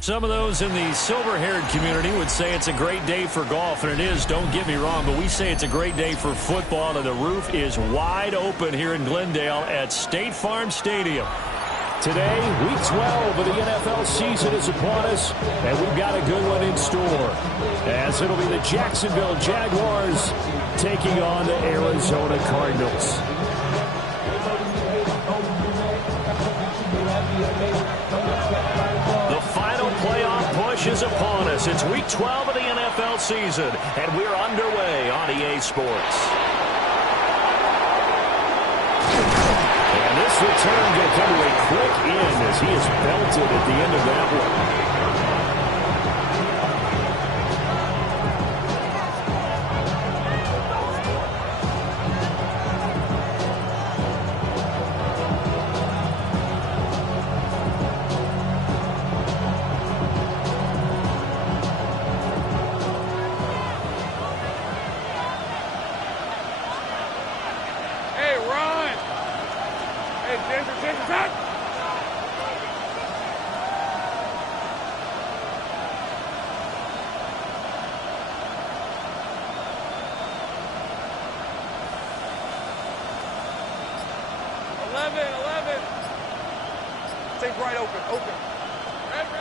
Some of those in the silver-haired community would say it's a great day for golf, and it is, don't get me wrong, but we say it's a great day for football, and the roof is wide open here in Glendale at State Farm Stadium. Today, Week 12 of the NFL season is upon us, and we've got a good one in store, as it'll be the Jacksonville Jaguars taking on the Arizona Cardinals. The final playoff push is upon us. It's Week 12 of the NFL season, and we're underway on EA Sports. And this return going to come to a quick end as he is belted at the end of that one.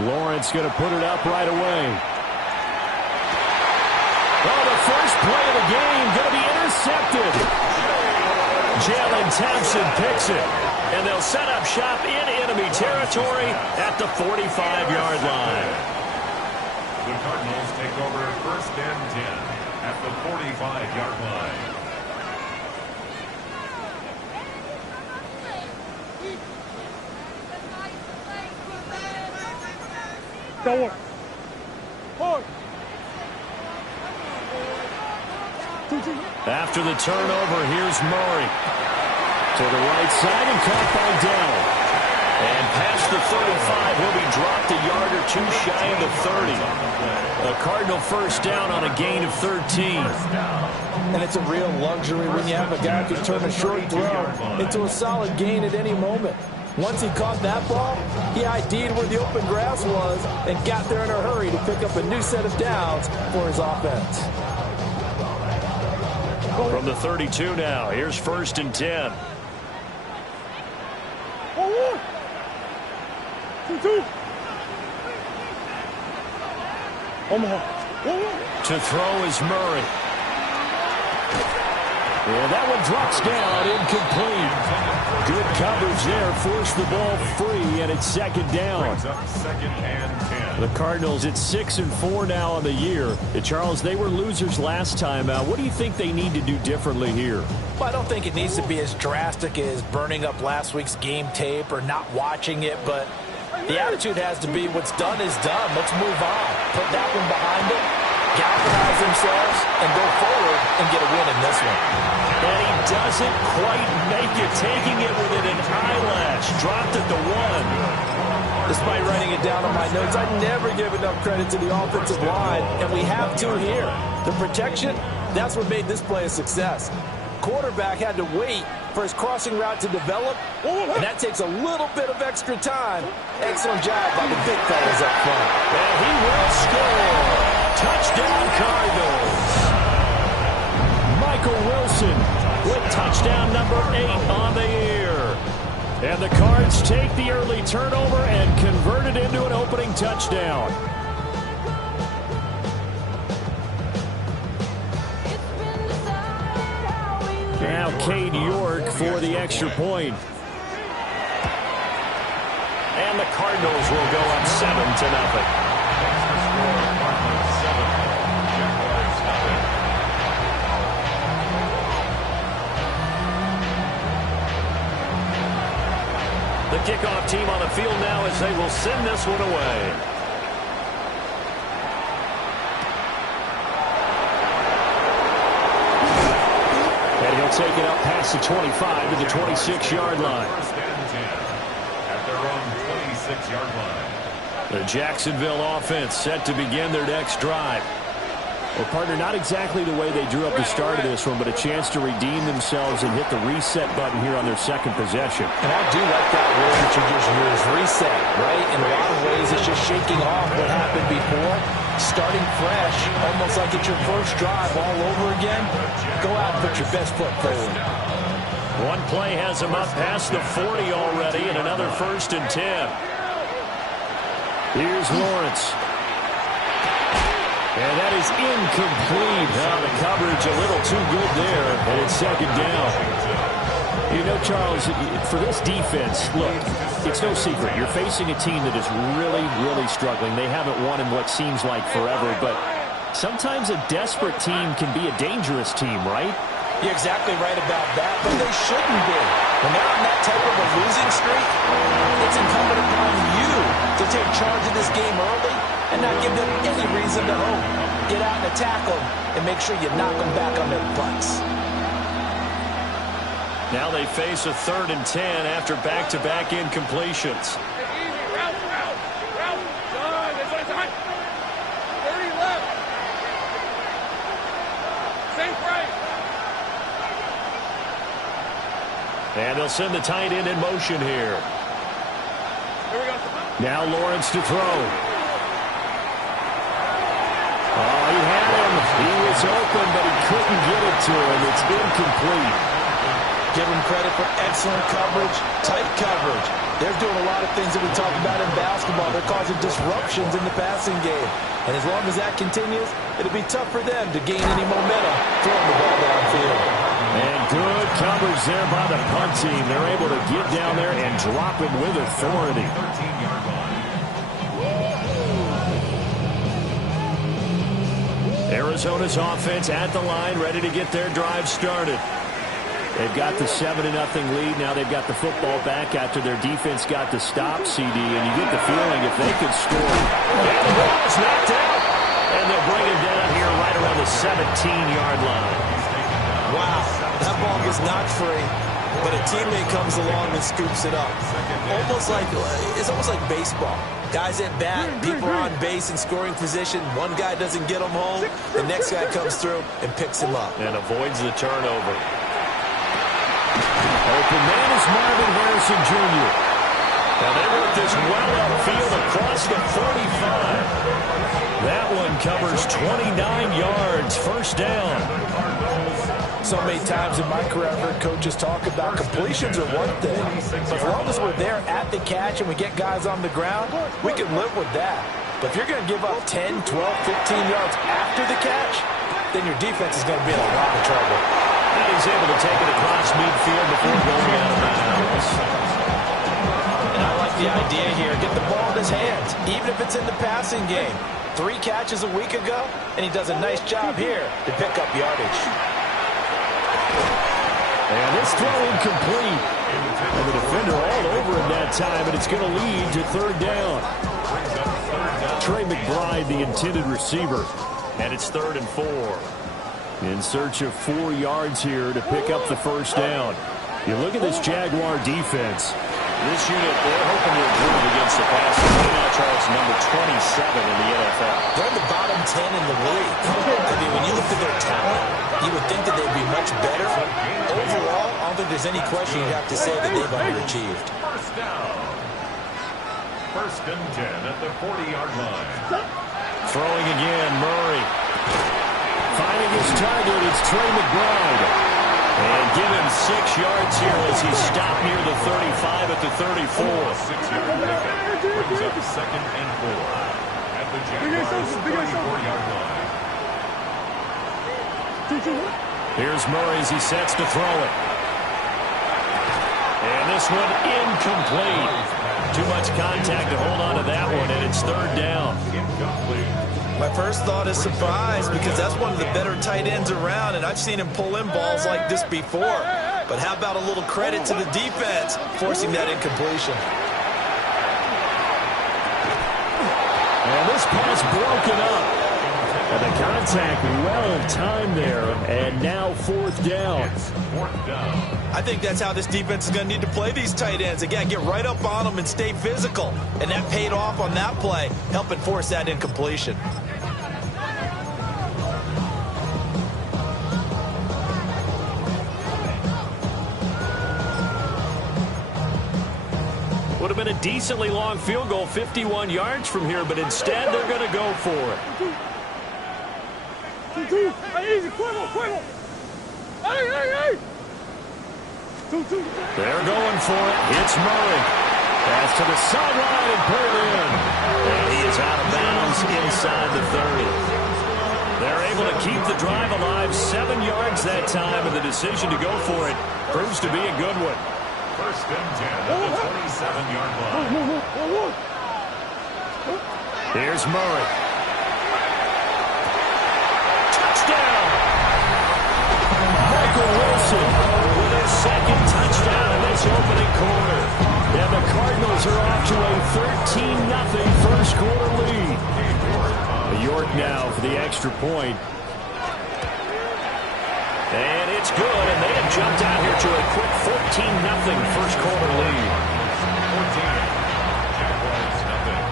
Lawrence going to put it up right away. Oh, the first play of the game going to be intercepted. Jalen Thompson picks it, and they'll set up shop in enemy territory at the 45-yard line. The Cardinals take over 1st and 10 at the 45-yard line. After the turnover, here's Murray. To the right side and caught by Dell. And past the 35, he'll be dropped a yard or two shy of the 30. A Cardinal first down on a gain of 13. And it's a real luxury when you have a guy who can turn a short throw into a solid gain at any moment. Once he caught that ball, he ID'd where the open grass was and got there in a hurry to pick up a new set of downs for his offense. From the 32 now, here's 1st and 10. To throw is Murray. And that one drops down, incomplete. Good coverage there, forced the ball free, and it's 2nd down. The Cardinals, it's 6-4 now on the year. Charles, they were losers last time out. What do you think they need to do differently here? Well, I don't think it needs to be as drastic as burning up last week's game tape or not watching it, but the attitude has to be what's done is done. Let's move on. Put that one behind them, galvanize themselves, and go forward and get a win in this one. And he doesn't quite make it, taking it within an eyelash. Dropped at the 1. Despite writing it down on my notes, I never give enough credit to the offensive line, and we have to here. The protection, that's what made this play a success. Quarterback had to wait for his crossing route to develop, and that takes a little bit of extra time. Excellent job by the big fellas up front. And he will score. Touchdown, Cardinals. Michael Wilson with touchdown number 8 on the year. And the Cards take the early turnover and convert it into an opening touchdown. Now Cade York for the extra point. And the Cardinals will go up 7-0. The kickoff team on the field now as they will send this one away. And he'll take it up past the 25 to the 26-yard line. At their own 26-yard line. The Jacksonville offense set to begin their next drive. Well, partner, not exactly the way they drew up the start of this one, but a chance to redeem themselves and hit the reset button here on their second possession. And I do like that word that you just used, reset, right? In a lot of ways, it's just shaking off what happened before, starting fresh, almost like it's your first drive all over again. Go out and put your best foot forward. One play has him up past the 40 already, and another 1st and 10. Here's Lawrence. And that is incomplete. The coverage a little too good there, and it's 2nd down. You know, Charles, for this defense, look, it's no secret. You're facing a team that is really, really struggling. They haven't won in what seems like forever, but sometimes a desperate team can be a dangerous team, right? You're exactly right about that, but they shouldn't be. When they're on that type of a losing streak, it's incumbent upon you to take charge of this game early and not give them any reason to hope. Get out and attack them and make sure you knock them back on their butts. Now they face a 3rd and 10 after back-to-back incompletions. And they'll send the tight end in motion here. Now Lawrence to throw. Oh, he had him. He was open, but he couldn't get it to him. It's incomplete. Give him credit for excellent coverage, tight coverage. They're doing a lot of things that we talk about in basketball. They're causing disruptions in the passing game. And as long as that continues, it'll be tough for them to gain any momentum throwing the ball downfield. And good coverage there by the punt team. They're able to get down there and drop him with authority. Arizona's offense at the line, ready to get their drive started. They've got the 7-0 lead. Now they've got the football back after their defense got the stop, CD. And you get the feeling if they could score. And the ball is knocked out. And they'll bring it down here right around the 17-yard line. Wow, that ball gets knocked free, but a teammate comes along and scoops it up. It's almost like baseball. Guys at bat, people are on base in scoring position. One guy doesn't get them home. The next guy comes through and picks him up. And avoids the turnover. Open man is Marvin Harrison Jr. Now they work this well upfield across the 45. That one covers 29 yards, 1st down. So many times in my career, I've heard coaches talk about completions are one thing, but as long as we're there at the catch and we get guys on the ground, we can live with that. But if you're going to give up 10, 12, 15 yards after the catch, then your defense is going to be in a lot of trouble. And he's able to take it across midfield before going out of bounds. And I like the idea here. Get the ball in his hands, even if it's in the passing game. 3 catches a week ago, and he does a nice job here to pick up yardage. And this throw incomplete. And the defender all over him that time, and it's going to lead to 3rd down. Trey McBride, the intended receiver. And it's 3rd and 4. In search of 4 yards here to pick up the 1st down. You look at this Jaguar defense. This unit, they're hoping to improve against the pass. Right now, Charles, number 27 in the NFL. They're in the bottom 10 in the league. I mean, when you look at their talent, you would think that they'd be much better. Overall, I don't think there's any question you'd have to say that they've underachieved. 1st down. 1st and 10 at the 40-yard line. Throwing again, Murray. Finding his target, it's Trey McBride. And give him 6 yards here as he's stopped near the 35 at the 34. 6-yard pickup brings up 2nd and 4 at the Jaguars' 34-yard line. Here's Murray as he sets to throw it. And this one incomplete. Too much contact to hold on to that one, and it's 3rd down. Incomplete. My first thought is surprise because that's one of the better tight ends around, and I've seen him pull in balls like this before. But how about a little credit to the defense forcing that incompletion? And this pass broken up. And the contact well-timed there, and now 4th down. It's 4th down. I think that's how this defense is going to need to play these tight ends. Again, get right up on them and stay physical. And that paid off on that play, helping force that incompletion. would have been a decently long field goal, 51 yards from here, but instead they're going to go for it. They're going for it. It's Murray. Pass to the sideline and pulled in. And he is out of bounds inside the 30. They're able to keep the drive alive, 7 yards that time, and the decision to go for it proves to be a good one. First and 10 at the 27-yard line. Here's Murray. Touchdown! Michael Wilson with his second touchdown in this opening quarter. And the Cardinals are off to a 13-0 first quarter lead. York now for the extra point. And it's good, and they have jumped out here to a quick 14-0 first quarter lead. 14. Jaguars nothing.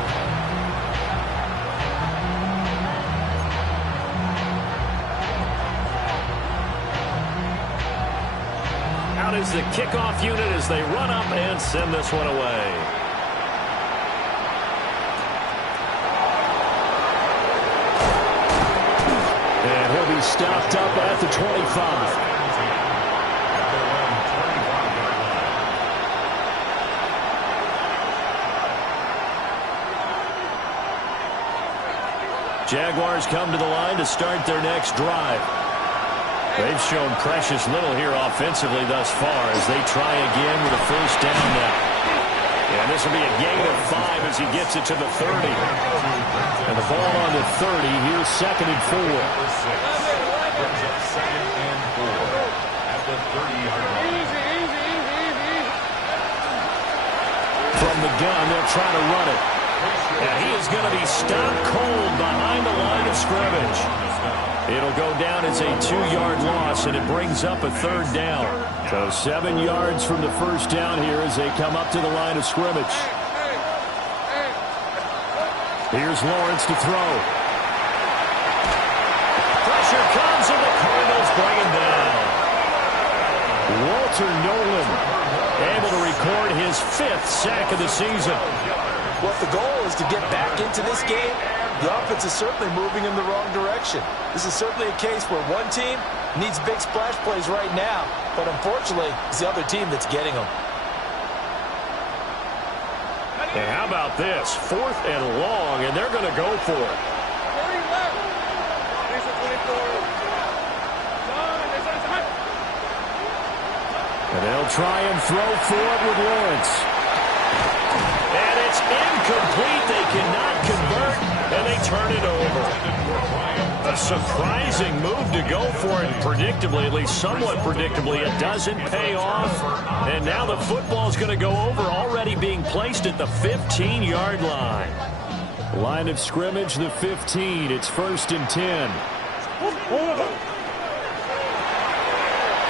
Out is the kickoff unit as they run up and send this one away. And he'll be stopped up at the 25. Jaguars come to the line to start their next drive. They've shown precious little here offensively thus far as they try again with a first down now. And this will be a gain of 5 as he gets it to the 30. And the ball on the 30. Here's 2nd and 4. Brings up 2nd and 4 at the 30-yard line. From the gun, they'll try to run it. And he is going to be stopped cold behind the line of scrimmage. It'll go down as a 2-yard loss, and it brings up a 3rd down. So 7 yards from the first down here as they come up to the line of scrimmage. Here's Lawrence to throw. Pressure comes, and the Cardinals bring him down. Walter Nolan able to record his 5th sack of the season. Well, if the goal is to get back into this game, the offense is certainly moving in the wrong direction. This is certainly a case where one team needs big splash plays right now, but unfortunately, it's the other team that's getting them. And how about this? 4th and long, and they're going to go for it. And they'll try and throw for it with Lawrence. And it's incomplete. They cannot convert, and they turn it over. A surprising move to go for it, predictably, at least somewhat predictably. It doesn't pay off, and now the football's going to go over, already being placed at the 15-yard line. Line of scrimmage, the 15. It's 1st and 10.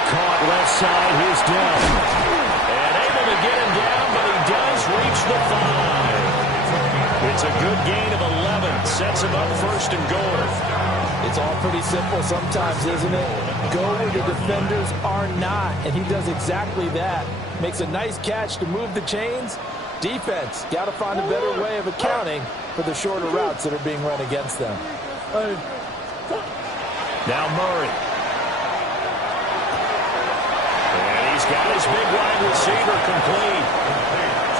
Caught left side, here's Dell. And able to get him down, but he does reach the 5. It's a good gain of 11. Sets him up 1st and goal. It's all pretty simple sometimes, isn't it? Go where the defenders are not, and he does exactly that. Makes a nice catch to move the chains. Defense, got to find a better way of accounting for the shorter routes that are being run against them. Now Murray. And he's got his big wide receiver complete.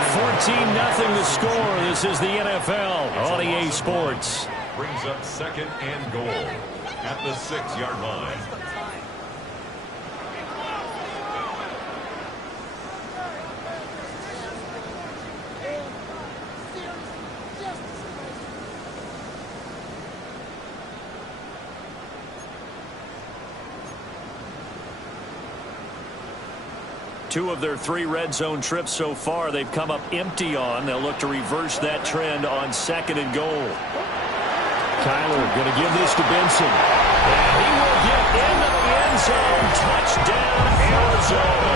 14-0 the score. This is the NFL on EA Sports. Brings up 2nd and goal at the 6-yard line. Two of their 3 red zone trips so far, they've come up empty on. They'll look to reverse that trend on 2nd and goal. Kyler going to give this to Benson. And he will get into the end zone. Touchdown, Arizona.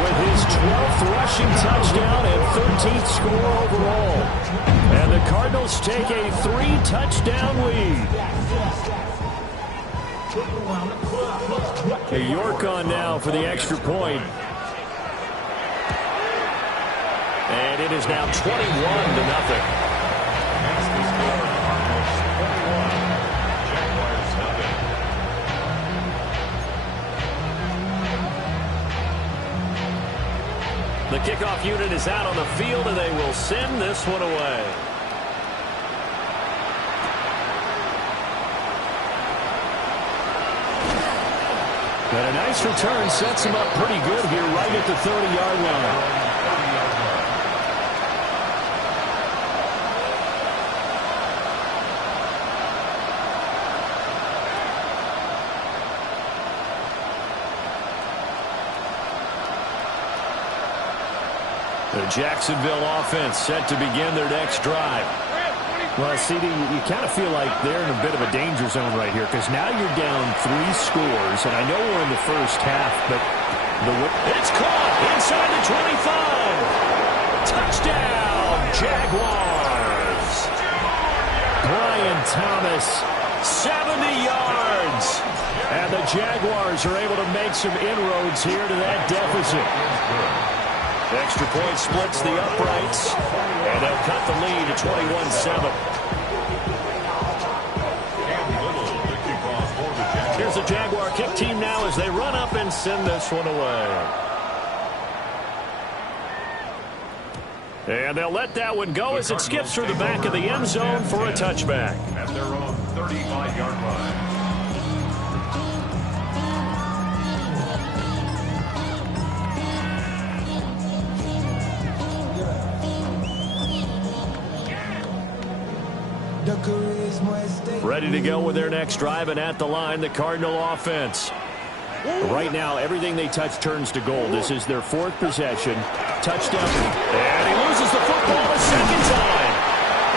With his 12th rushing touchdown and 13th score overall. And the Cardinals take a 3-touchdown lead. York on now for the extra point. And it is now 21-0. The kickoff unit is out on the field, and they will send this one away. But a nice return sets him up pretty good here right at the 30-yard line. The Jacksonville offense set to begin their next drive. Well, CD, you kind of feel like they're in a bit of a danger zone right here because now you're down 3 scores, and I know we're in the first half, but it's caught inside the 25. Touchdown, Jaguars. Brian Thomas, 70 yards. and the Jaguars are able to make some inroads here to that deficit. Extra point splits the uprights, and they'll cut the lead to 21-7. Here's the Jaguar kick team now as they run up and send this one away. And they'll let that one go as it skips through the back of the end zone for a touchback. At their own 35-yard line. Ready to go with their next drive, and at the line, the Cardinal offense. Right now, everything they touch turns to gold. This is their 4th possession. Touchdown. And he loses the football a second time.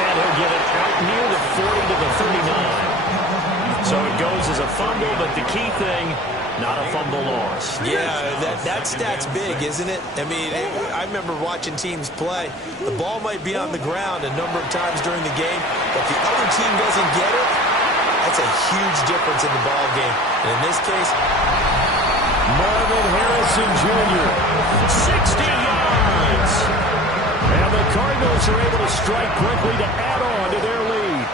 And he'll get it out near the 40 to the 39. So it goes as a fumble, but the key thing, not a fumble loss. Yeah, that stat's big, isn't it? I mean, I remember watching teams play. The ball might be on the ground a number of times during the game, but if the other team doesn't get it, that's a huge difference in the ball game. And in this case, Marvin Harrison Jr., 60 yards. and the Cardinals are able to strike quickly to add on to